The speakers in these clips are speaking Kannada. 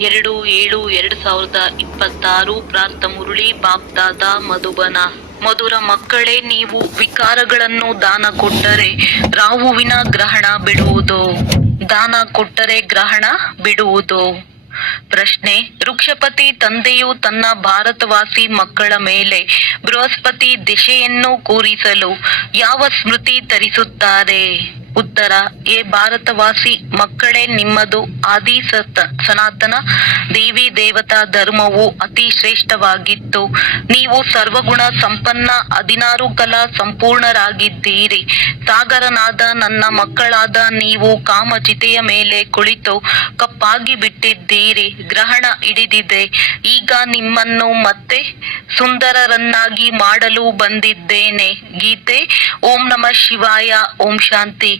2/7/2026 ಪ್ರಾರ್ಥ ಮುರಳಿ ಬಾಪ್ದಾದ ಮಧುಬನ. ಮಧುರ ಮಕ್ಕಳೇ, ನೀವು ವಿಕಾರಗಳನ್ನು ದಾನ ಕೊಟ್ಟರೆ ರಾಹುವಿನ ಗ್ರಹಣ ಬಿಡುವುದು. ದಾನ ಕೊಟ್ಟರೆ ಗ್ರಹಣ ಬಿಡುವುದು. ಪ್ರಶ್ನೆ: ವೃಕ್ಷಪತಿ ತಂದೆಯು ತನ್ನ ಭಾರತವಾಸಿ ಮಕ್ಕಳ ಮೇಲೆ ಬೃಹಸ್ಪತಿ ದಿಶೆಯನ್ನು ಕೂರಿಸಲು ಯಾವ ಸ್ಮೃತಿ ತರಿಸುತ್ತಾರೆ? ಉತ್ತರ: ಏ ಭಾರತವಾಸಿ ಮಕ್ಕಳೇ, ನಿಮ್ಮದು ಆದಿ ಸನಾತನ ದೇವಿ ದೇವತಾ ಧರ್ಮವು ಅತಿ ಶ್ರೇಷ್ಠವಾಗಿತ್ತು. ನೀವು ಸರ್ವಗುಣ ಸಂಪನ್ನ 16 ಕಲಾ ಸಂಪೂರ್ಣರಾಗಿದ್ದೀರಿ. ಸಾಗರನಾದ ನನ್ನ ಮಕ್ಕಳಾದ ನೀವು ಕಾಮಚಿತೆಯ ಮೇಲೆ ಕುಳಿತು ಕಪ್ಪಾಗಿ ಬಿಟ್ಟಿದ್ದೀರಿ. ಗ್ರಹಣ ಹಿಡಿದಿದೆ. ಈಗ ನಿಮ್ಮನ್ನು ಮತ್ತೆ ಸುಂದರರನ್ನಾಗಿ ಮಾಡಲು ಬಂದಿದ್ದೇನೆ. ಗೀತೆ. ಓಂ ನಮಃ ಶಿವಾಯ. ಓಂ ಶಾಂತಿ.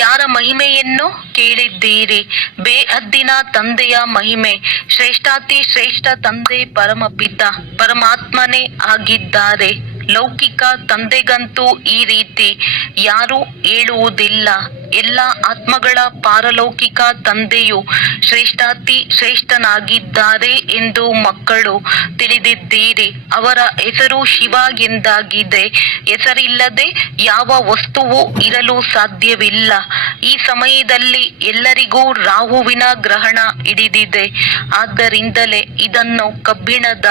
ಯಾರ ಮಹಿಮೆಯನ್ನು ಕೇಳಿದ್ದೀರಿ? ಬೇಹದ್ದಿನ ತಂದೆಯ ಮಹಿಮೆ. ಶ್ರೇಷ್ಠಾತಿ ಶ್ರೇಷ್ಠ ತಂದೆ ಪರಮಪಿತ ಪರಮಾತ್ಮನೇ ಆಗಿದ್ದಾರೆ. ಲೌಕಿಕ ತಂದೆಗಂತೂ ಈ ರೀತಿ ಯಾರೂ ಹೇಳುವುದಿಲ್ಲ. ಎಲ್ಲ ಆತ್ಮಗಳ ಪಾರಲೌಕಿಕ ತಂದೆಯು ಶ್ರೇಷ್ಠಾತಿ ಶ್ರೇಷ್ಠನಾಗಿದ್ದಾರೆ ಎಂದು ಮಕ್ಕಳು ತಿಳಿದಿದ್ದೀರಿ. ಅವರ ಹೆಸರು ಶಿವ ಎಂದಾಗಿದೆ. ಹೆಸರಿಲ್ಲದೆ ಯಾವ ವಸ್ತುವು ಇರಲು ಸಾಧ್ಯವಿಲ್ಲ. ಈ ಸಮಯದಲ್ಲಿ ಎಲ್ಲರಿಗೂ ರಾಹುವಿನ ಗ್ರಹಣ ಹಿಡಿದಿದೆ. ಆದ್ದರಿಂದಲೇ ಇದನ್ನು ಕಬ್ಬಿಣದ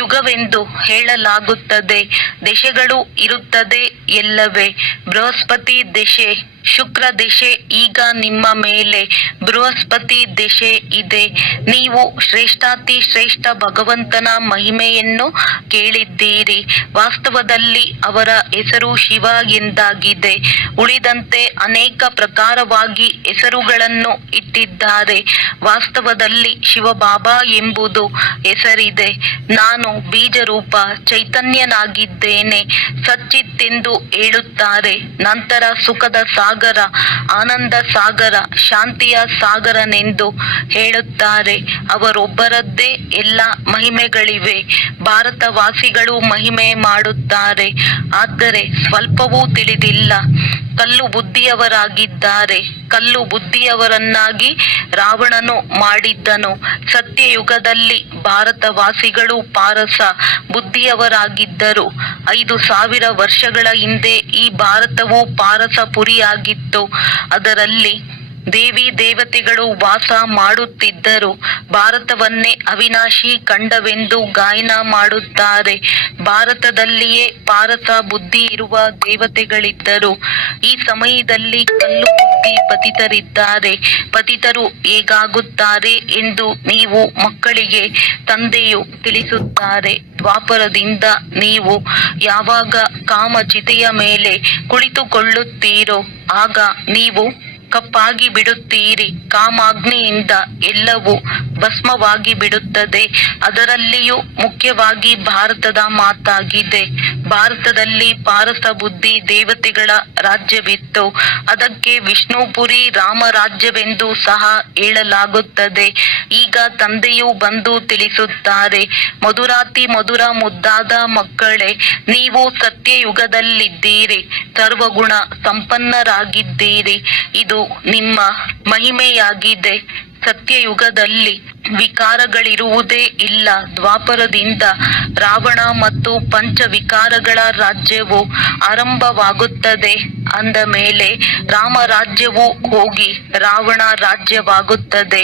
ಯುಗವೆಂದು ಹೇಳಲಾಗುತ್ತದೆ. ದೆಶೆಗಳು ಇರುತ್ತದೆ ಎಲ್ಲವೇ. ಬೃಹಸ್ಪತಿ ದೆಶೆ, ಶುಕ್ರ ದೆಶೆ. ಈಗ ನಿಮ್ಮ ಮೇಲೆ ಬೃಹಸ್ಪತಿ ದೆಶೆ ಇದೆ. ನೀವು ಶ್ರೇಷ್ಠಾತಿ ಶ್ರೇಷ್ಠ ಭಗವಂತನ ಮಹಿಮೆಯನ್ನು ಕೇಳಿದ್ದೀರಿ. ವಾಸ್ತವದಲ್ಲಿ ಅವರ ಹೆಸರು ಶಿವ ಎಂದಾಗಿದೆ. ಉಳಿದಂತೆ ಅನೇಕ ಪ್ರಕಾರವಾಗಿ ಹೆಸರುಗಳನ್ನು ಇಟ್ಟಿದ್ದಾರೆ. ವಾಸ್ತವದಲ್ಲಿ ಶಿವಬಾಬಾ ಎಂಬುದು ಹೆಸರಿದೆ. ನಾನು ಬೀಜರೂಪ ಚೈತನ್ಯನಾಗಿದ್ದೇನೆ. ಸಚ್ಚಿತ್ ಎಂದು ಹೇಳುತ್ತಾರೆ. ನಂತರ ಸುಖದ ಸಾಗರ, ಆನಂದ ಸಾಗರ, ಶಾಂತಿಯ ಸಾಗರನೆಂದು ಹೇಳುತ್ತಾರೆ. ಅವರೊಬ್ಬರದ್ದೇ ಎಲ್ಲ ಮಹಿಮೆಗಳಿವೆ. ಭಾರತವಾಸಿಗಳು ಮಹಿಮೆ ಮಾಡುತ್ತಾರೆ, ಆದರೆ ಸ್ವಲ್ಪವೂ ತಿಳಿದಿಲ್ಲ. ಕಲ್ಲು ಬುದ್ಧಿಯವರಾಗಿದ್ದಾರೆ. ಕಲ್ಲು ಬುದ್ಧಿಯವರನ್ನಾಗಿ ರಾವಣನು ಮಾಡಿದ್ದನು. ಸತ್ಯಯುಗದಲ್ಲಿ ಭಾರತವಾಸಿಗಳು ಪಾರಸ ಬುದ್ಧಿಯವರಾಗಿದ್ದರು. 5000 ವರ್ಷಗಳ ಹಿಂದೆ ಈ ಭಾರತವು ಪಾರಸಪುರಿಯಾಗಿತ್ತು. ಅದರಲ್ಲಿ ದೇವಿ ದೇವತೆಗಳು ವಾಸ ಮಾಡುತ್ತಿದ್ದರು. ಭಾರತವನ್ನೇ ಅವಿನಾಶಿ ಖಂಡವೆಂದು ಗಾಯನ ಮಾಡುತ್ತಾರೆ. ಭಾರತದಲ್ಲಿಯೇ ಪಾರಸ ಬುದ್ಧಿ ಇರುವ ದೇವತೆಗಳಿದ್ದರು. ಈ ಸಮಯದಲ್ಲಿ ಕಲ್ಲು ಬುದ್ಧಿ ಪತಿತರಿದ್ದಾರೆ. ಪತಿತರು ಹೇಗಾಗುತ್ತಾರೆ ಎಂದು ನೀವು ಮಕ್ಕಳಿಗೆ ತಂದೆಯು ತಿಳಿಸುತ್ತಾರೆ. ದ್ವಾಪರದಿಂದ ನೀವು ಯಾವಾಗ ಕಾಮಚಿತೆಯ ಮೇಲೆ ಕುಳಿತುಕೊಳ್ಳುತ್ತೀರೋ ಆಗ ನೀವು ಕಪ್ಪಾಗಿ ಬಿಡುತ್ತೀರಿ. ಕಾಮಾಗ್ನಿಯಿಂದ ಎಲ್ಲವೂ ಭಸ್ಮವಾಗಿ ಬಿಡುತ್ತದೆ. ಅದರಲ್ಲಿಯೂ ಮುಖ್ಯವಾಗಿ ಭಾರತದ ಮಾತಾಗಿದೆ. ಭಾರತದಲ್ಲಿ ಪಾರಸ ಬುದ್ಧಿ ದೇವತೆಗಳ ರಾಜ್ಯವಿತ್ತು. ಅದಕ್ಕೆ ವಿಷ್ಣುಪುರಿ ರಾಮರಾಜ್ಯವೆಂದು ಸಹ ಹೇಳಲಾಗುತ್ತದೆ. ಈಗ ತಂದೆಯು ಬಂದು ತಿಳಿಸುತ್ತಾರೆ, ಮಧುರಾತಿ ಮಧುರ ಮುದ್ದಾದ ಮಕ್ಕಳೇ, ನೀವು ಸತ್ಯಯುಗದಲ್ಲಿದ್ದೀರಿ. ಸರ್ವಗುಣ ಸಂಪನ್ನರಾಗಿದ್ದೀರಿ. ಇದು ನಿಮ್ಮ ಮಹಿಮೆಯಾಗಿದೆ. ಸತ್ಯಯುಗದಲ್ಲಿ ವಿಕಾರಗಳಿರುವುದೇ ಇಲ್ಲ. ದ್ವಾಪರದಿಂದ ರಾವಣ ಮತ್ತು ಪಂಚವಿಕಾರಗಳ ರಾಜ್ಯವು ಆರಂಭವಾಗುತ್ತದೆ. ಅಂದ ಮೇಲೆ ರಾಮರಾಜ್ಯವು ಹೋಗಿ ರಾವಣ ರಾಜ್ಯವಾಗುತ್ತದೆ.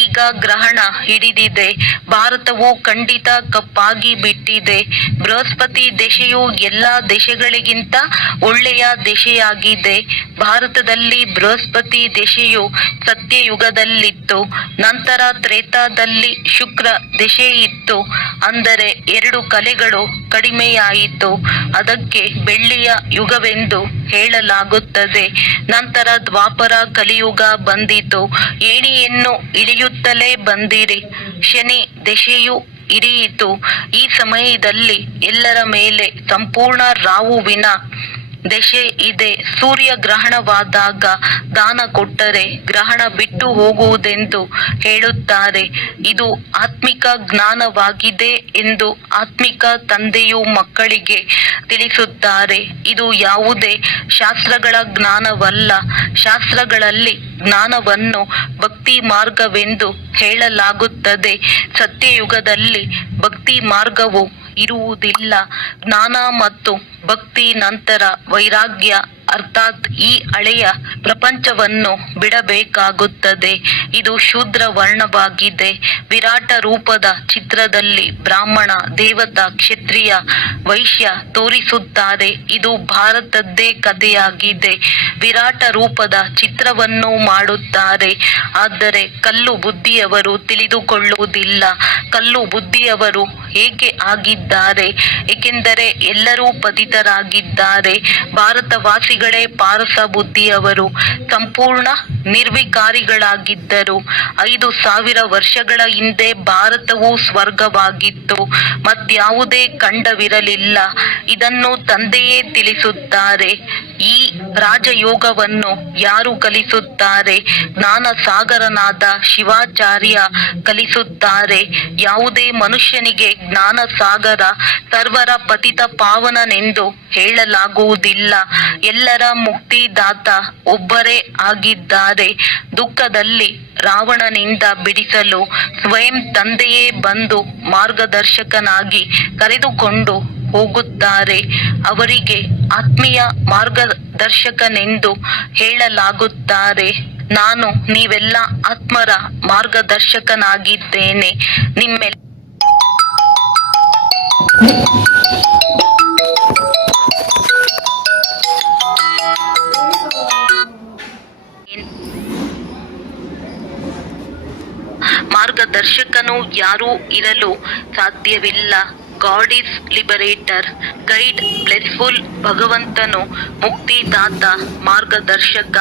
ಈಗ ಗ್ರಹಣ ಹಿಡಿದಿದೆ. ಭಾರತವು ಖಂಡಿತ ಕಪ್ಪಾಗಿ ಬಿಟ್ಟಿದೆ. ಬೃಹಸ್ಪತಿ ದೆಶೆಯು ಎಲ್ಲ ದೆಶೆಗಳಿಗಿಂತ ಒಳ್ಳೆಯ ದೆಶೆಯಾಗಿದೆ. ಭಾರತದಲ್ಲಿ ಬೃಹಸ್ಪತಿ ದೆಶೆಯು ಸತ್ಯಯುಗದಲ್ಲಿತ್ತು. ನಂತರ ತ್ರೇತಾದಲ್ಲಿ ಶುಕ್ರ ದೆಶೆ ಇತ್ತು. ಅಂದರೆ 2 ಕಲೆಗಳು ಕಡಿಮೆಯಾಯಿತು. ಅದಕ್ಕೆ ಬೆಳ್ಳಿಯ ಯುಗವೆಂದು ಹೇಳಲಾಗುತ್ತದೆ. ನಂತರ ದ್ವಾಪರ ಕಲಿಯುಗ ಬಂದಿತು. ಏಣಿಯನ್ನು ಇಳಿಯುತ್ತಲೇ ಬಂದಿರಿ. ಶನಿ ದೆಶೆಯು ಹಿಡಿಯಿತು. ಈ ಸಮಯದಲ್ಲಿ ಎಲ್ಲರ ಮೇಲೆ ಸಂಪೂರ್ಣ ರಾಹುವಿನ ದಶೆ ಇದೆ. ಸೂರ್ಯ ಗ್ರಹಣವಾದಾಗ ದಾನ ಕೊಟ್ಟರೆ ಗ್ರಹಣ ಬಿಟ್ಟು ಹೋಗುವುದೆಂದು ಹೇಳುತ್ತಾರೆ. ಇದು ಆತ್ಮಿಕ ಜ್ಞಾನವಾಗಿದೆ ಎಂದು ಆತ್ಮಿಕ ತಂದೆಯು ಮಕ್ಕಳಿಗೆ ತಿಳಿಸುತ್ತಾರೆ. ಇದು ಯಾವುದೇ ಶಾಸ್ತ್ರಗಳ ಜ್ಞಾನವಲ್ಲ. ಶಾಸ್ತ್ರಗಳಲ್ಲಿ ಜ್ಞಾನವನ್ನು ಭಕ್ತಿ ಮಾರ್ಗವೆಂದು ಹೇಳಲಾಗುತ್ತದೆ. ಸತ್ಯಯುಗದಲ್ಲಿ ಭಕ್ತಿ ಮಾರ್ಗವು ಇರುವುದಿಲ್ಲ. ಜ್ಞಾನ ಮತ್ತು ಭಕ್ತಿ ನಂತರ ವೈರಾಗ್ಯ, ಅರ್ಥಾತ್ ಈ ಹಳೆಯ ಪ್ರಪಂಚವನ್ನು ಬಿಡಬೇಕಾಗುತ್ತದೆ. ಇದು ಶೂದ್ರ ವರ್ಣವಾಗಿದೆ. ವಿರಾಟ ರೂಪದ ಚಿತ್ರದಲ್ಲಿ ಬ್ರಾಹ್ಮಣ, ದೇವತಾ, ಕ್ಷತ್ರಿಯ, ವೈಶ್ಯ ತೋರಿಸುತ್ತಾರೆ. ಇದು ಭಾರತದ್ದೇ ಕಥೆಯಾಗಿದೆ. ವಿರಾಟ ರೂಪದ ಚಿತ್ರವನ್ನು ಮಾಡುತ್ತಾರೆ. ಆದರೆ ಕಲ್ಲು ಬುದ್ಧಿಯವರು ತಿಳಿದುಕೊಳ್ಳುವುದಿಲ್ಲ. ಕಲ್ಲು ಬುದ್ಧಿಯವರು ಹೇಗೆ ಆಗಿದ್ದಾರೆ? ಏಕೆಂದರೆ ಎಲ್ಲರೂ ಪತಿತರಾಗಿದ್ದಾರೆ. ಭಾರತವಾಸಿಗಳೇ ಪಾರಸ ಬುದ್ಧಿಯವರು ಸಂಪೂರ್ಣ ನಿರ್ವಿಕಾರಿಗಳಾಗಿದ್ದರು. 5,000 ವರ್ಷಗಳ ಹಿಂದೆ ಭಾರತವು ಸ್ವರ್ಗವಾಗಿತ್ತು. ಮತ್ಯಾವುದೇ ಖಂಡವಿರಲಿಲ್ಲ. ಇದನ್ನು ತಂದೆಯೇ ತಿಳಿಸುತ್ತಾರೆ. ಈ ರಾಜಯೋಗವನ್ನು ಯಾರು ಕಲಿಸುತ್ತಾರೆ? ಜ್ಞಾನ ಸಾಗರನಾದ ಶಿವಾಚಾರ್ಯ ಕಲಿಸುತ್ತಾರೆ. ಯಾವುದೇ ಮನುಷ್ಯನಿಗೆ ಜ್ಞಾನ ಸಾಗರ ಸರ್ವರ ಪತಿತ ಪಾವನನೆಂದು ಹೇಳಲಾಗುವುದಿಲ್ಲ. ಎಲ್ಲರ ಮುಕ್ತಿದಾತ ಒಬ್ಬರೇ ಆಗಿದ್ದಾರೆ. ದುಃಖದಲ್ಲಿ ರಾವಣನಿಂದ ಬಿಡಿಸಲು ಸ್ವಯಂ ತಂದೆಯೇ ಬಂದು ಮಾರ್ಗದರ್ಶಕನಾಗಿ ಕರೆದುಕೊಂಡು ಹೋಗುತ್ತಾರೆ. ಅವರಿಗೆ ಆತ್ಮೀಯ ಮಾರ್ಗದರ್ಶಕನೆಂದು ಹೇಳಲಾಗುತ್ತಾರೆ. ನಾನು ನೀವೆಲ್ಲ ಆತ್ಮರ ಮಾರ್ಗದರ್ಶಕನಾಗಿದ್ದೇನೆ. ನಿಮ್ಮೆಲ್ಲ ಮಾರ್ಗದರ್ಶಕನು ಯಾರೂ ಇರಲು ಸಾಧ್ಯವಿಲ್ಲ. God is liberator, guide, blessful. ಭಗವಂತನು ಮುಕ್ತಿದಾತ, ಮಾರ್ಗದರ್ಶಕ,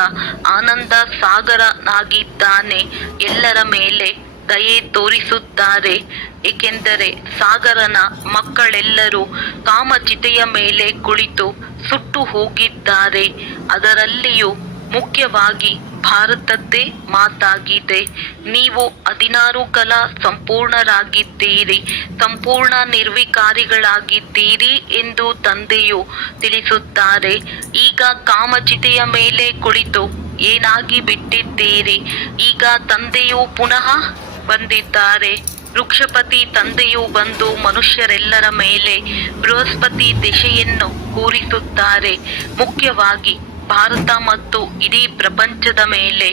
ಆನಂದ ಸಾಗರನಾಗಿದ್ದಾನೆ. ಎಲ್ಲರ ಮೇಲೆ ದಯೆ ತೋರಿಸುತ್ತಾರೆ. ಏಕೆಂದರೆ ಸಾಗರನ ಮಕ್ಕಳೆಲ್ಲರೂ ಕಾಮಚಿತೆಯ ಮೇಲೆ ಕುಳಿತು ಸುಟ್ಟು ಹೋಗಿದ್ದಾರೆ. ಅದರಲ್ಲಿಯೂ ಮುಖ್ಯವಾಗಿ ಭಾರತದ್ದೇ ಮಾತಾಗಿದೆ. ನೀವು 16 ಕಲಾ ಸಂಪೂರ್ಣರಾಗಿದ್ದೀರಿ, ಸಂಪೂರ್ಣ ನಿರ್ವಿಕಾರಿಗಳಾಗಿದ್ದೀರಿ ಎಂದು ತಂದೆಯು ತಿಳಿಸುತ್ತಾರೆ. ಈಗ ಕಾಮಚಿತೆಯ ಮೇಲೆ ಕುಳಿತು ಏನಾಗಿ ಬಿಟ್ಟಿದ್ದೀರಿ? ಈಗ ತಂದೆಯು ಪುನಃ ಬಂದಿದ್ದಾರೆ. ವೃಕ್ಷಪತಿ ತಂದೆಯು ಬಂದು ಮನುಷ್ಯರೆಲ್ಲರ ಮೇಲೆ ಬೃಹಸ್ಪತಿ ದಿಶೆಯನ್ನು ಕೂರಿಸುತ್ತಾರೆ. ಮುಖ್ಯವಾಗಿ ಭಾರತ ಮತ್ತು ಇಡೀ ಪ್ರಪಂಚದ ಮೇಲೆ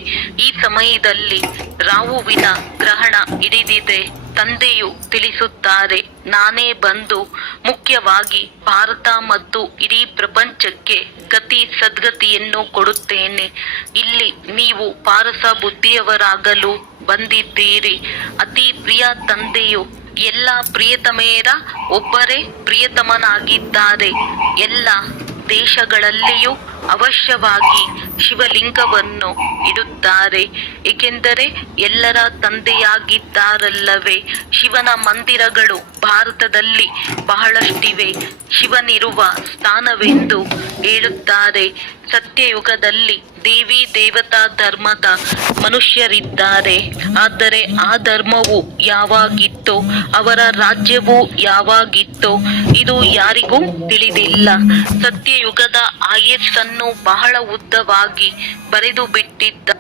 ಈ ಸಮಯದಲ್ಲಿ ರಾಹುವಿನ ಗ್ರಹಣ ಹಿಡಿದಿದೆ. ತಂದೆಯು ತಿಳಿಸುತ್ತಾರೆ, ನಾನೇ ಬಂದು ಮುಖ್ಯವಾಗಿ ಭಾರತ ಮತ್ತು ಇಡೀ ಪ್ರಪಂಚಕ್ಕೆ ಗತಿ ಸದ್ಗತಿಯನ್ನು ಕೊಡುತ್ತೇನೆ. ಇಲ್ಲಿ ನೀವು ಪಾರಸ ಬುದ್ಧಿಯವರಾಗಲು ಬಂದಿದ್ದೀರಿ. ಅತಿ ಪ್ರಿಯ ತಂದೆಯು ಎಲ್ಲ ಪ್ರಿಯತಮೆಯರ ಒಬ್ಬರೇ ಪ್ರಿಯತಮನಾಗಿದ್ದಾರೆ. ಎಲ್ಲ ದೇಶಗಳಲ್ಲಿಯೂ ಅವಶ್ಯವಾಗಿ ಶಿವಲಿಂಗವನ್ನು ಇಡುತ್ತಾರೆ. ಏಕೆಂದರೆ ಎಲ್ಲರ ತಂದೆಯಾಗಿದ್ದಾರಲ್ಲವೇ. ಶಿವನ ಮಂದಿರಗಳು ಭಾರತದಲ್ಲಿ ಬಹಳಷ್ಟಿವೆ. ಶಿವನಿರುವ ಸ್ಥಾನವೆಂದು ಹೇಳುತ್ತಾರೆ. ಸತ್ಯಯುಗದಲ್ಲಿ ದೇವಿ ದೇವತಾ ಧರ್ಮದ ಮನುಷ್ಯರಿದ್ದಾರೆ. ಆದರೆ ಆ ಧರ್ಮವು ಯಾವಾಗಿತ್ತೋ, ಅವರ ರಾಜ್ಯವು ಯಾವಾಗಿತ್ತೋ ಇದು ಯಾರಿಗೂ ತಿಳಿದಿಲ್ಲ. ಸತ್ಯಯುಗದ ಆಯಸ್ಸನ್ನು ಬಹಳ ಉದ್ದವಾಗಿ ಬರೆದು ಬಿಟ್ಟಿದ್ದ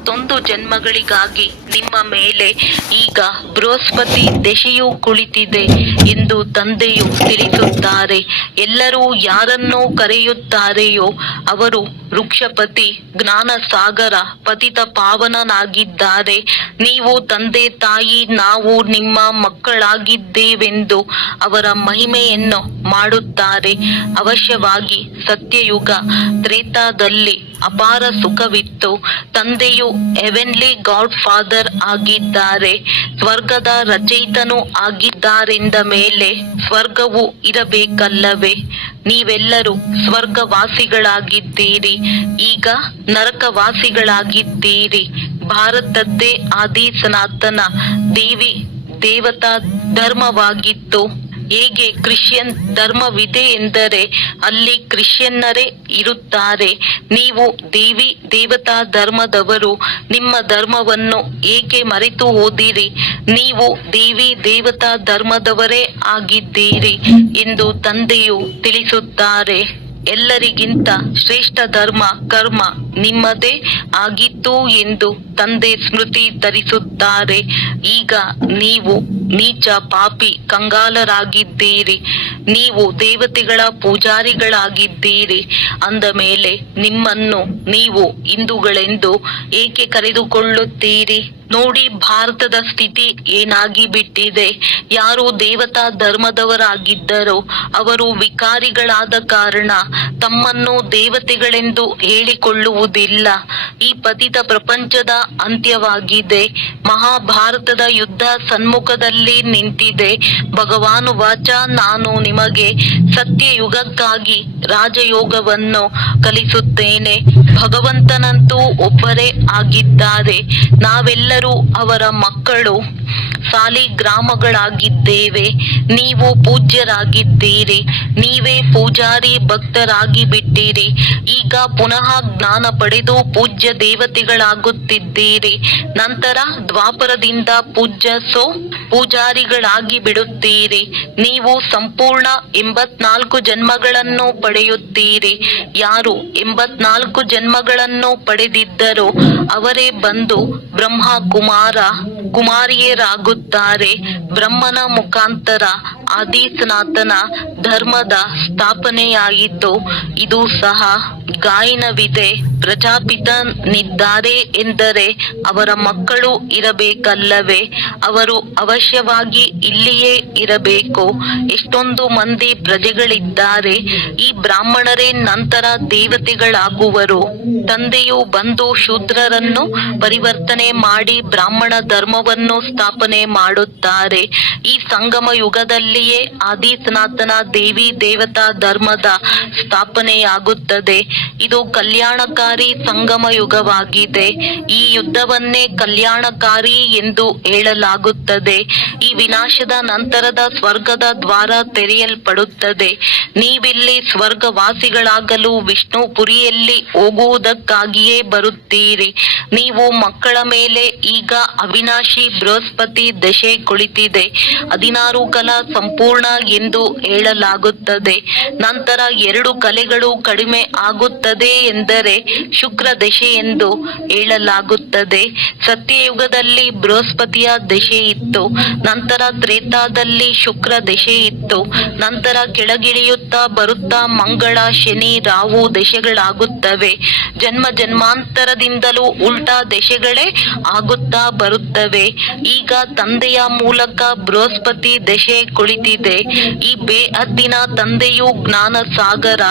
ಮತ್ತೊಂದು ಜನ್ಮಗಳಿಗಾಗಿ ನಿಮ್ಮ ಮೇಲೆ ಈಗ ಬೃಹಸ್ಪತಿ ದಶೆಯು ಕುಳಿತಿದೆ ಎಂದು ತಂದೆಯು ತಿಳಿಸುತ್ತಾರೆ. ಎಲ್ಲರೂ ಯಾರನ್ನು ಕರೆಯುತ್ತಾರೆಯೋ ಅವರು ವೃಕ್ಷಪತಿ, ಜ್ಞಾನ ಸಾಗರ, ಪತಿತ ಪಾವನನಾಗಿದ್ದಾರೆ. ನೀವು ತಂದೆ ತಾಯಿ ನಾವು ನಿಮ್ಮ ಮಕ್ಕಳಾಗಿದ್ದೇವೆಂದು ಅವರ ಮಹಿಮೆಯನ್ನು ಮಾಡುತ್ತಾರೆ. ಅವಶ್ಯವಾಗಿ ಸತ್ಯಯುಗ ತ್ರೇತಾದಲ್ಲಿ ಅಪಾರ ಸುಖವಿತ್ತು. ತಂದೆಯು ಹೆವೆನ್ಲಿ ಗಾಡ್ ಫಾದರ್ ಆಗಿದ್ದಾರೆ. ಸ್ವರ್ಗದ ರಚಯಿತನೂ ಆಗಿದ್ದಾರೆಂದ ಮೇಲೆ ಸ್ವರ್ಗವು ಇರಬೇಕಲ್ಲವೇ? ನೀವೆಲ್ಲರೂ ಸ್ವರ್ಗವಾಸಿಗಳಾಗಿದ್ದೀರಿ, ಈಗ ನರಕವಾಸಿಗಳಾಗಿದ್ದೀರಿ. ಭಾರತದ್ದೇ ಆದಿ ಸನಾತನ ದೇವಿ ದೇವತಾ ಧರ್ಮವಾಗಿತ್ತು. ಹೇಗೆ ಕ್ರಿಶ್ಚಿಯನ್ ಧರ್ಮವಿದೆ ಎಂದರೆ ಅಲ್ಲಿ ಕ್ರಿಶ್ಚಿಯನ್ನರೇ ಇರುತ್ತಾರೆ. ನೀವು ದೇವಿ ದೇವತಾ ಧರ್ಮದವರು ನಿಮ್ಮ ಧರ್ಮವನ್ನು ಏಕೆ ಮರೆತು ಹೋದಿರಿ? ನೀವು ದೇವಿ ದೇವತಾ ಧರ್ಮದವರೇ ಆಗಿದ್ದೀರಿ ಎಂದು ತಂದೆಯು ತಿಳಿಸುತ್ತಾರೆ. ಎಲ್ಲರಿಗಿಂತ ಶ್ರೇಷ್ಠ ಧರ್ಮ ಕರ್ಮ ನಿಮ್ಮದೇ ಆಗಿತ್ತು ಎಂದು ತಂದೆ ಸ್ಮೃತಿ ತರಿಸುತ್ತಾರೆ. ಈಗ ನೀವು ನೀಚ ಪಾಪಿ ಕಂಗಾಲರಾಗಿದ್ದೀರಿ. ನೀವು ದೇವತೆಗಳ ಪೂಜಾರಿಗಳಾಗಿದ್ದೀರಿ ಅಂದ ಮೇಲೆ ನಿಮ್ಮನ್ನು ನೀವು ಹಿಂದೂಗಳೆಂದು ಏಕೆ ಕರೆದುಕೊಳ್ಳುತ್ತೀರಿ? ನೋಡಿ, ಭಾರತದ ಸ್ಥಿತಿ ಏನಾಗಿ ಬಿಟ್ಟಿದೆ. ಯಾರು ದೇವತಾ ಧರ್ಮದವರಾಗಿದ್ದರೋ ಅವರು ವಿಕಾರಿಗಳಾದ ಕಾರಣ ತಮ್ಮನ್ನು ದೇವತೆಗಳೆಂದು ಹೇಳಿಕೊಳ್ಳುವುದಿಲ್ಲ. ಈ ಪತಿತ ಪ್ರಪಂಚದ ಅಂತ್ಯವಾಗಿದೆ. ಮಹಾಭಾರತದ ಯುದ್ಧ ಸನ್ಮುಖದಲ್ಲಿ ನಿಂತಿದೆ. ಭಗವಾನು ವಾಚ, ನಾನು ನಿಮಗೆ ಸತ್ಯಯುಗಕ್ಕಾಗಿ ರಾಜಯೋಗವನ್ನು ಕಲಿಸುತ್ತೇನೆ. ಭಗವಂತನಂತೂ ಒಬ್ಬರೇ ಆಗಿದ್ದಾರೆ. ನಾವೆಲ್ಲರೂ ಅವರ ಮಕ್ಕಳು, ಸಾಲಿಗ್ರಾಮಗಳಾಗಿದ್ದೇವೆ. ನೀವು ಪೂಜ್ಯರಾಗಿದ್ದೀರಿ. ನೀವೇ ಪೂಜಾರಿ ಭಕ್ತರಾಗಿ ಬಿಟ್ಟಿರಿ. ಈಗ ಪುನಃ ಜ್ಞಾನ ಪಡೆದು ಪೂಜ್ಯ ದೇವತೆಗಳಾಗುತ್ತಿದ್ದೀರಿ. ನಂತರ ದ್ವಾಪರದಿಂದ ಪೂಜಾರಿಗಳಾಗಿ ಬಿಡುತ್ತೀರಿ. ನೀವು ಸಂಪೂರ್ಣ 84 ಜನ್ಮಗಳನ್ನು ಪಡೆಯುತ್ತೀರಿ. ಯಾರು 84 ಜನ್ಮಗಳನ್ನು ಪಡೆದಿದ್ದರೋ ಅವರೇ ಬಂದು ಬ್ರಹ್ಮ ಕುಮಾರಿಯರಾಗುತ್ತಾರೆ. ಬ್ರಹ್ಮನ ಮುಖಾಂತರ ಆದಿ ಸನಾತನ ಧರ್ಮದ ಸ್ಥಾಪನೆಯಾಯಿತು. ಇದು ಸಹ ಗಾಯನವಿದೆ. ಪ್ರಜಾಪಿತನಿದ್ದಾರೆ ಎಂದರೆ ಅವರ ಮಕ್ಕಳು ಇರಬೇಕಲ್ಲವೇ? ಅವರು ಅವಶ್ಯವಾಗಿ ಇಲ್ಲಿಯೇ ಇರಬೇಕು. ಎಷ್ಟೊಂದು ಮಂದಿ ಪ್ರಜೆಗಳಿದ್ದಾರೆ. ಈ ಬ್ರಾಹ್ಮಣರೇ ನಂತರ ದೇವತೆಗಳಾಗುವರು. ತಂದೆಯು ಬಂದು ಶೂದ್ರರನ್ನು ಪರಿವರ್ತನೆ ಮಾಡಿ ಬ್ರಾಹ್ಮಣ ಧರ್ಮವನ್ನು ಸ್ಥಾಪನೆ ಮಾಡುತ್ತಾರೆ. ಈ ಸಂಗಮ ಯುಗದಲ್ಲಿಯೇ ಆದಿ ಸನಾತನ ದೇವಿ ದೇವತಾ ಧರ್ಮದ ಸ್ಥಾಪನೆಯಾಗುತ್ತದೆ. ಇದು ಕಲ್ಯಾಣಕಾರಿ ಸಂಗಮ ಯುಗವಾಗಿದೆ. ಈ ಯುದ್ಧವನ್ನೇ ಕಲ್ಯಾಣಕಾರಿ ಎಂದು ಹೇಳಲಾಗುತ್ತದೆ. ಈ ವಿನಾಶದ ನಂತರದ ಸ್ವರ್ಗದ ದ್ವಾರ ತೆರೆಯಲ್ಪಡುತ್ತದೆ. ನೀವಿಲ್ಲಿ ಸ್ವರ್ಗವಾಸಿಗಳಾಗಲು ವಿಷ್ಣು ಪುರಿಯಲ್ಲಿ ಹೋಗುವುದಕ್ಕಾಗಿಯೇ ಬರುತ್ತೀರಿ. ನೀವು ಮಕ್ಕಳ ಮೇಲೆ ಈಗ ಅವಿನಾಶಿ ಬೃಹಸ್ಪತಿ ದಶೆ ಕುಳಿತಿದೆ. 16 ಕಲಾ ಸಂಪೂರ್ಣ ಎಂದು ಹೇಳಲಾಗುತ್ತದೆ. ನಂತರ 2 ಕಲೆಗಳು ಕಡಿಮೆ ಆಗುತ್ತದೆ ಎಂದರೆ ಶುಕ್ರ ದಶೆ ಎಂದು ಹೇಳಲಾಗುತ್ತದೆ. ಸತ್ಯಯುಗದಲ್ಲಿ ಬೃಹಸ್ಪತಿಯ ದಶೆ ಇತ್ತು. ನಂತರ ತ್ರೇತಾದಲ್ಲಿ ಶುಕ್ರ ದಶೆ ಇತ್ತು. ನಂತರ ಕೆಳಗಿಳಿಯುತ್ತಾ ಬರುತ್ತಾ ಮಂಗಳ, ಶನಿ, ರಾಹು ದಶೆಗಳಾಗುತ್ತವೆ. ಜನ್ಮಾಂತರದಿಂದಲೂ ಉಲ್ಟಾ ದಶೆಗಳೇ ಆಗುತ್ತಾ ಬರುತ್ತವೆ. ಈಗ ತಂದೆಯ ಮೂಲಕ ಬೃಹಸ್ಪತಿ ದಶೆ ಕುಳಿತಿದೆ. ಈ ಬೇಹದ್ದಿನ ತಂದೆಯು ಜ್ಞಾನ ಸಾಗರ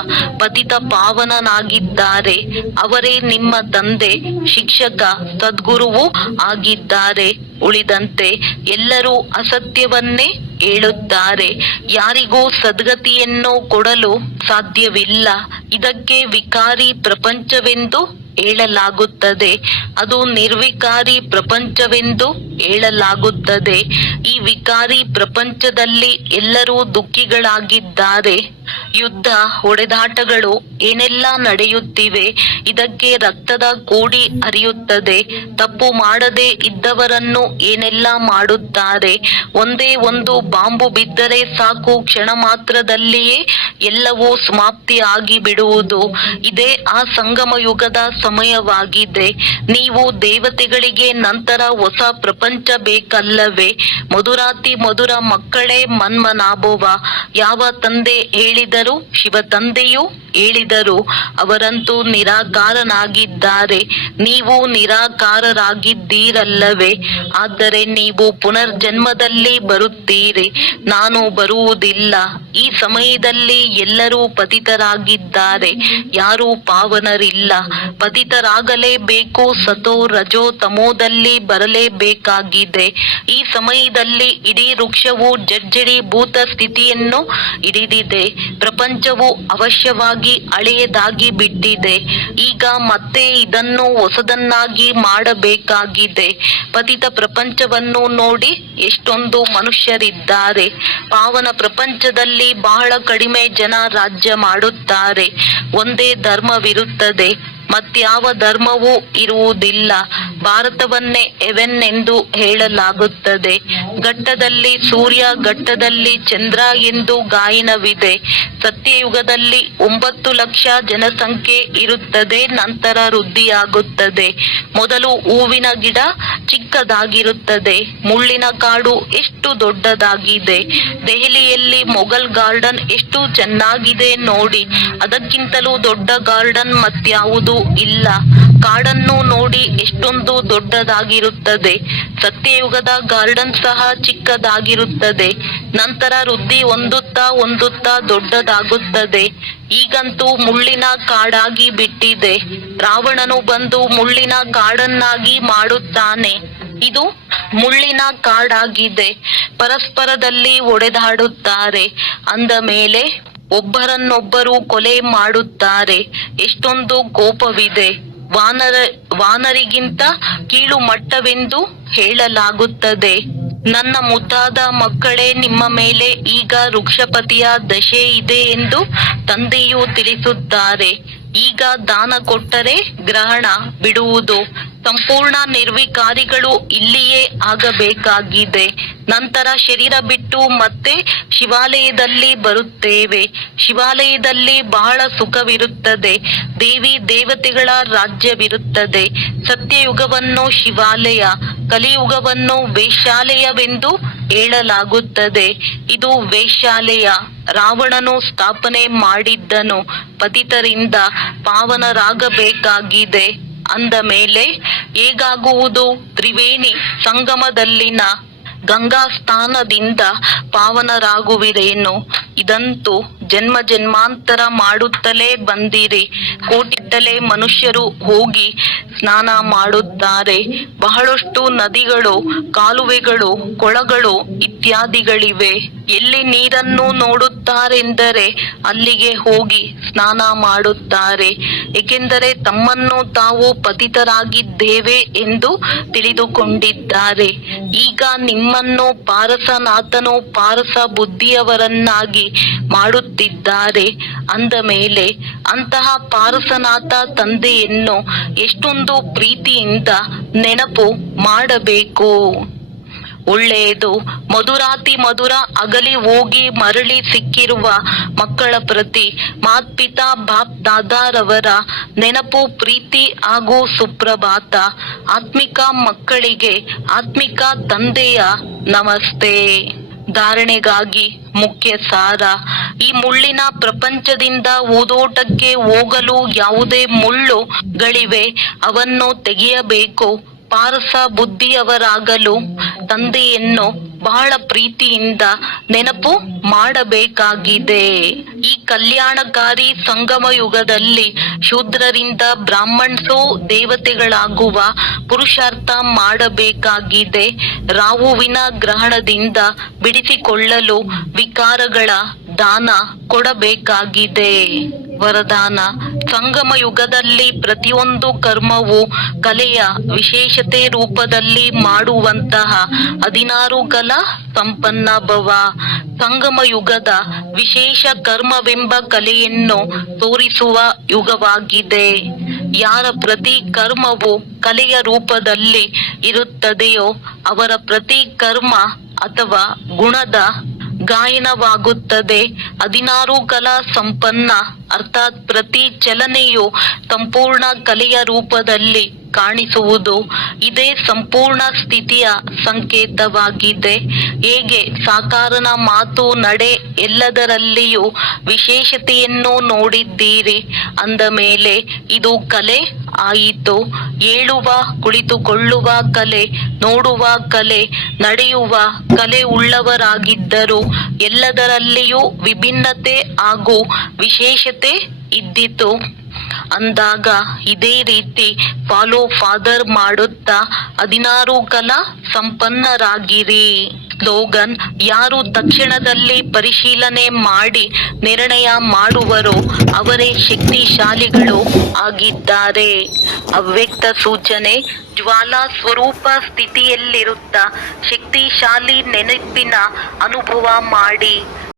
ಪತಿತ ಪಾವನನಾಗಿದ್ದಾರೆ. ಅವರೇ ನಿಮ್ಮ ತಂದೆ, ಶಿಕ್ಷಕ, ಸದ್ಗುರುವೂ ಆಗಿದ್ದಾರೆ. ಉಳಿದಂತೆ ಎಲ್ಲರೂ ಅಸತ್ಯವನ್ನೇ ಹೇಳುತ್ತಾರೆ. ಯಾರಿಗೂ ಸದ್ಗತಿಯನ್ನು ಕೊಡಲು ಸಾಧ್ಯವಿಲ್ಲ. ಇದಕ್ಕೆ ವಿಕಾರಿ ಪ್ರಪಂಚವೆಂದು ಹೇಳಲಾಗುತ್ತದೆ. ಅದು ನಿರ್ವಿಕಾರಿ ಪ್ರಪಂಚವೆಂದು ಹೇಳಲಾಗುತ್ತದೆ. ಈ ವಿಕಾರಿ ಪ್ರಪಂಚದಲ್ಲಿ ಎಲ್ಲರೂ ದುಃಖಿಗಳಾಗಿದ್ದಾರೆ. ಯುದ್ಧ, ಹೊಡೆದಾಟಗಳು ಏನೆಲ್ಲ ನಡೆಯುತ್ತಿವೆ. ಇದಕ್ಕೆ ರಕ್ತದ ಕೋಡಿ ಹರಿಯುತ್ತದೆ. ತಪ್ಪು ಮಾಡದೆ ಇದ್ದವರನ್ನು ಏನೆಲ್ಲ ಮಾಡುತ್ತಾರೆ. ಒಂದೇ ಒಂದು ಬಾಂಬು ಬಿದ್ದರೆ ಸಾಕು, ಕ್ಷಣ ಮಾತ್ರದಲ್ಲಿಯೇ ಎಲ್ಲವೂ ಸಮಾಪ್ತಿ ಆಗಿ ಬಿಡುವುದು. ಇದೇ ಆ ಸಂಗಮ ಯುಗದ ಸಮಯವಾಗಿದೆ. ನೀವು ದೇವತೆಗಳಿಗೆ ನಂತರ ಹೊಸ ಪ್ರಪಂಚ ಬೇಕಲ್ಲವೇ? ಮಧುರಾತಿ ಮಧುರ ಮಕ್ಕಳೇ ಮನ್ಮನಾಭವ. ಯಾವ ತಂದೆ ಹೇಳಿದರು? ಶಿವ ತಂದೆಯೂ ಹೇಳಿದರು. ಅವರಂತೂ ನಿರಾಕಾರನಾಗಿದ್ದಾರೆ. ನೀವು ನಿರಾಕಾರರಾಗಿದ್ದೀರಲ್ಲವೇ? ಆದರೆ ನೀವು ಪುನರ್ಜನ್ಮದಲ್ಲಿ ಬರುತ್ತೀರಿ. ನಾನು ಬರುವುದಿಲ್ಲ. ಈ ಸಮಯದಲ್ಲಿ ಎಲ್ಲರೂ ಪತಿತರಾಗಿದ್ದಾರೆ. ಯಾರೂ ಪಾವನರಿಲ್ಲ. ಪತಿತರಾಗಲೇಬೇಕು. ಸತೋ ರಜೋ ತಮೋದಲ್ಲಿ ಬರಲೇಬೇಕಾಗಿದೆ. ಈ ಸಮಯದಲ್ಲಿ ಇಡೀ ವೃಕ್ಷವು ಜರ್ಜರೀಭೂತ ಸ್ಥಿತಿಯನ್ನು ಹಿಡಿದಿದೆ. ಪ್ರಪಂಚವು ಅವಶ್ಯವಾಗಿ ಹಳೆಯದಾಗಿ ಬಿಟ್ಟಿದೆ. ಈಗ ಮತ್ತೆ ಇದನ್ನು ಹೊಸದನ್ನಾಗಿ ಮಾಡಬೇಕಾಗಿದೆ. ಪತಿತ ಪ್ರಪಂಚವನ್ನು ನೋಡಿ ಎಷ್ಟೊಂದು ಮನುಷ್ಯರಿದ್ದಾರೆ. ಪಾವನ ಪ್ರಪಂಚದಲ್ಲಿ ಬಹಳ ಕಡಿಮೆ ಜನ ರಾಜ್ಯ ಮಾಡುತ್ತಾರೆ. ಒಂದೇ ಧರ್ಮವಿರುತ್ತದೆ, ಮತ್ಯಾವ ಧರ್ಮವೂ ಇರುವುದಿಲ್ಲ. ಭಾರತವನ್ನೇ ಹೆವೆನ್ ಎಂದು ಹೇಳಲಾಗುತ್ತದೆ. ಘಟ್ಟದಲ್ಲಿ ಸೂರ್ಯ, ಘಟ್ಟದಲ್ಲಿ ಚಂದ್ರ ಎಂದು ಗಾಯನವಿದೆ. ಸತ್ಯಯುಗದಲ್ಲಿ 9 ಲಕ್ಷ ಜನಸಂಖ್ಯೆ ಇರುತ್ತದೆ, ನಂತರ ವೃದ್ಧಿಯಾಗುತ್ತದೆ. ಮೊದಲು ಹೂವಿನ ಗಿಡ ಚಿಕ್ಕದಾಗಿರುತ್ತದೆ. ಮುಳ್ಳಿನ ಕಾಡು ಎಷ್ಟು ದೊಡ್ಡದಾಗಿದೆ. ದೆಹಲಿಯಲ್ಲಿ ಮೊಘಲ್ ಗಾರ್ಡನ್ ಎಷ್ಟು ಚೆನ್ನಾಗಿದೆ ನೋಡಿ. ಅದಕ್ಕಿಂತಲೂ ದೊಡ್ಡ ಗಾರ್ಡನ್ ಮತ್ಯಾವುದು ಇಲ್ಲ. ಕಾಡನ್ನು ನೋಡಿ ಎಷ್ಟೊಂದು ದೊಡ್ಡದಾಗಿರುತ್ತದೆ. ಸತ್ಯಯುಗದ ಗಾರ್ಡನ್ ಸಹ ಚಿಕ್ಕದಾಗಿರುತ್ತದೆ, ನಂತರ ವೃದ್ಧಿ ಹೊಂದುತ್ತಾ ದೊಡ್ಡದಾಗುತ್ತದೆ. ಈಗಂತೂ ಮುಳ್ಳಿನ ಕಾಡಾಗಿ ಬಿಟ್ಟಿದೆ. ರಾವಣನು ಬಂದು ಮುಳ್ಳಿನ ಕಾಡನ್ನಾಗಿ ಮಾಡುತ್ತಾನೆ. ಇದು ಮುಳ್ಳಿನ ಕಾಡಾಗಿದೆ. ಪರಸ್ಪರದಲ್ಲಿ ಹೊಡೆದಾಡುತ್ತಾರೆ. ಅಂದ ಮೇಲೆ ಒಬ್ಬರನ್ನೊಬ್ಬರು ಕೊಲೆ ಮಾಡುತ್ತಾರೆ. ಎಷ್ಟೊಂದು ಕೋಪವಿದೆ. ವಾನರಿಗಿಂತ ಕೀಳು ಮಟ್ಟವೆಂದು ಹೇಳಲಾಗುತ್ತದೆ. ನನ್ನ ಮುದ್ದಾದ ಮಕ್ಕಳೇ, ನಿಮ್ಮ ಮೇಲೆ ಈಗ ವೃಕ್ಷಪತಿಯ ದಶೆ ಇದೆ ಎಂದು ತಂದೆಯು ತಿಳಿಸುತ್ತಾರೆ. ಈಗ ದಾನ ಕೊಟ್ಟರೆ ಗ್ರಹಣ ಬಿಡುವುದು. ಸಂಪೂರ್ಣ ನಿರ್ವಿಕಾರಿಗಳು ಇಲ್ಲಿಯೇ ಆಗಬೇಕಾಗಿದೆ. ನಂತರ ಶರೀರ ಬಿಟ್ಟು ಮತ್ತೆ ಶಿವಾಲಯದಲ್ಲಿ ಬರುತ್ತೇವೆ. ಶಿವಾಲಯದಲ್ಲಿ ಬಹಳ ಸುಖವಿರುತ್ತದೆ. ದೇವಿ ದೇವತೆಗಳ ರಾಜ್ಯವಿರುತ್ತದೆ. ಸತ್ಯಯುಗವನ್ನು ಶಿವಾಲಯ, ಕಲಿಯುಗವನ್ನು ವೇಶ್ಯಾಲಯವೆಂದು ಹೇಳಲಾಗುತ್ತದೆ. ಇದು ವೇಶ್ಯಾಲಯ. ರಾವಣನು ಸ್ಥಾಪನೆ ಮಾಡಿದ್ದನು. ಪತಿತರಿಂದ ಪಾವನರಾಗಬೇಕಾಗಿದೆ. ಅಂದ ಮೇಲೆ ಹೇಗಾಗುವುದು? ತ್ರಿವೇಣಿ ಸಂಗಮದಲ್ಲಿನ ಗಂಗಾ ಸ್ನಾನದಿಂದ ಪಾವನರಾಗುವಿರೇನು? ಇದಂತೂ ಜನ್ಮ ಜನ್ಮಾಂತರ ಮಾಡುತ್ತಲೇ ಬಂದಿರಿ. ಕೋಟಿಗಟ್ಟಲೆ ಮನುಷ್ಯರು ಹೋಗಿ ಸ್ನಾನ ಮಾಡುತ್ತಾರೆ. ಬಹಳಷ್ಟು ನದಿಗಳು, ಕಾಲುವೆಗಳು, ಕೊಳಗಳು ಇತ್ಯಾದಿಗಳಿವೆ. ಎಲ್ಲಿ ನೀರನ್ನು ನೋಡುತ್ತಾರೆಂದರೆ ಅಲ್ಲಿಗೆ ಹೋಗಿ ಸ್ನಾನ ಮಾಡುತ್ತಾರೆ. ಏಕೆಂದರೆ ತಮ್ಮನ್ನು ತಾವು ಪತಿತರಾಗಿದ್ದೇವೆ ಎಂದು ತಿಳಿದುಕೊಂಡಿದ್ದಾರೆ. ಈಗ ನಿಮ್ಮನ್ನು ಪಾರಸನಾಥನು ಪಾರಸ ಬುದ್ಧಿಯವರನ್ನಾಗಿ ಮಾಡುತ್ತಿದ್ದಾರೆ. ಅಂದ ಮೇಲೆ ಅಂತಹ ಪಾರಸನಾಥ ತಂದೆಯನ್ನು ಎಷ್ಟೊಂದು ಪ್ರೀತಿಯಿಂದ ನೆನಪು ಮಾಡಬೇಕು. ಒಳ್ಳೆಯದು. ಮಧುರಾತಿ ಮಧುರ ಅಗಲಿ ಹೋಗಿ ಮರಳಿ ಸಿಕ್ಕಿರುವ ಮಕ್ಕಳ ಪ್ರತಿ ಮಾತ್ಪಿತಾ ಬಾಪ್ ದಾದಾರವರ ನೆನಪು, ಪ್ರೀತಿ ಹಾಗೂ ಸುಪ್ರಭಾತ. ಆತ್ಮಿಕ ಮಕ್ಕಳಿಗೆ ಆತ್ಮಿಕ ತಂದೆಯ ನಮಸ್ತೆ. ಧಾರಣೆಗಾಗಿ ಮುಖ್ಯ ಸಾರ. ಈ ಮುಳ್ಳಿನ ಪ್ರಪಂಚದಿಂದ ಹೂದೋಟಕ್ಕೆ ಹೋಗಲು ಯಾವುದೇ ಮುಳ್ಳುಗಳಿವೆ, ಅವನ್ನು ತೆಗೆಯಬೇಕು. ಪಾರಸ ಬುದ್ಧಿಯವರಾಗಲು ತಂದೆಯನ್ನು ಬಹಳ ಪ್ರೀತಿಯಿಂದ ನೆನಪು ಮಾಡಬೇಕಾಗಿದೆ. ಈ ಕಲ್ಯಾಣಕಾರಿ ಸಂಗಮ ಯುಗದಲ್ಲಿ ಶೂದ್ರರಿಂದ ಬ್ರಾಹ್ಮಣಸೋ ದೇವತೆಗಳಾಗುವ ಪುರುಷಾರ್ಥ ಮಾಡಬೇಕಾಗಿದೆ. ರಾಹುವಿನ ಗ್ರಹಣದಿಂದ ಬಿಡಿಸಿಕೊಳ್ಳಲು ವಿಕಾರಗಳ ದಾನ ಕೊಡಬೇಕಾಗಿದೆ. ವರದಾನ. ಸಂಗಮ ಯುಗದಲ್ಲಿ ಪ್ರತಿಯೊಂದು ಕರ್ಮವು ಕಲೆಯ ವಿಶೇಷತೆ ರೂಪದಲ್ಲಿ ಮಾಡುವಂತಹ 16 ಕಲಾ ಸಂಪನ್ನ ಭವ. ಸಂಗಮ ಯುಗದ ವಿಶೇಷ ಕರ್ಮವೆಂಬ ಕಲೆಯನ್ನು ತೋರಿಸುವ ಯುಗವಾಗಿದೆ. ಯಾರ ಪ್ರತಿ ಕರ್ಮವು ಕಲೆಯ ರೂಪದಲ್ಲಿ ಇರುತ್ತದೆಯೋ ಅವರ ಪ್ರತಿ ಕರ್ಮ ಅಥವಾ ಗುಣದ ಗಾಯನವಾಗುತ್ತದೆ. 16 ಕಲಾ ಸಂಪನ್ನ ಅರ್ಥಾತ್ ಪ್ರತಿ ಚಲನೆಯು ಸಂಪೂರ್ಣ ಕಲೆಯ ರೂಪದಲ್ಲಿ ಕಾಣಿಸುವುದು. ಇದೇ ಸಂಪೂರ್ಣ ಸ್ಥಿತಿಯ ಸಂಕೇತವಾಗಿದೆ. ಹೇಗೆ ಸಾಕಾರನ ಮಾತು, ನಡೆ ಎಲ್ಲದರಲ್ಲಿಯೂ ವಿಶೇಷತೆಯನ್ನು ನೋಡಿದ್ದೀರಿ. ಅಂದ ಮೇಲೆ ಇದು ಕಲೆ ಆಯಿತು. ಏಳುವ, ಕುಳಿತುಕೊಳ್ಳುವ ಕಲೆ, ನೋಡುವ ಕಲೆ, ನಡೆಯುವ ಕಲೆ ಉಳ್ಳವರಾಗಿದ್ದರು. ಎಲ್ಲದರಲ್ಲಿಯೂ ವಿಭಿನ್ನತೆ ಹಾಗೂ ವಿಶೇಷತೆ ಇದ್ದಿತು. ಅಂದಾಗ ಇದೇ ರೀತಿ ಫಾದರ್ ಮಾಡುತ್ತಾ 16 ಕಲಾ ಸಂಪನ್ನರಾಗಿರಿ. ಸ್ಲೋಗನ್: ಯಾರು ತಕ್ಷಣದಲ್ಲಿ ಪರಿಶೀಲನೆ ಮಾಡಿ ನಿರ್ಣಯ ಮಾಡುವರೋ ಅವರೇ ಶಕ್ತಿಶಾಲಿಗಳು ಆಗಿದ್ದಾರೆ. ಅವ್ಯಕ್ತ ಸೂಚನೆ: ಜ್ವಾಲಾ ಸ್ವರೂಪ ಸ್ಥಿತಿಯಲ್ಲಿರುತ್ತಾ ಶಕ್ತಿಶಾಲಿ ನೆನಪಿನ ಅನುಭವ ಮಾಡಿ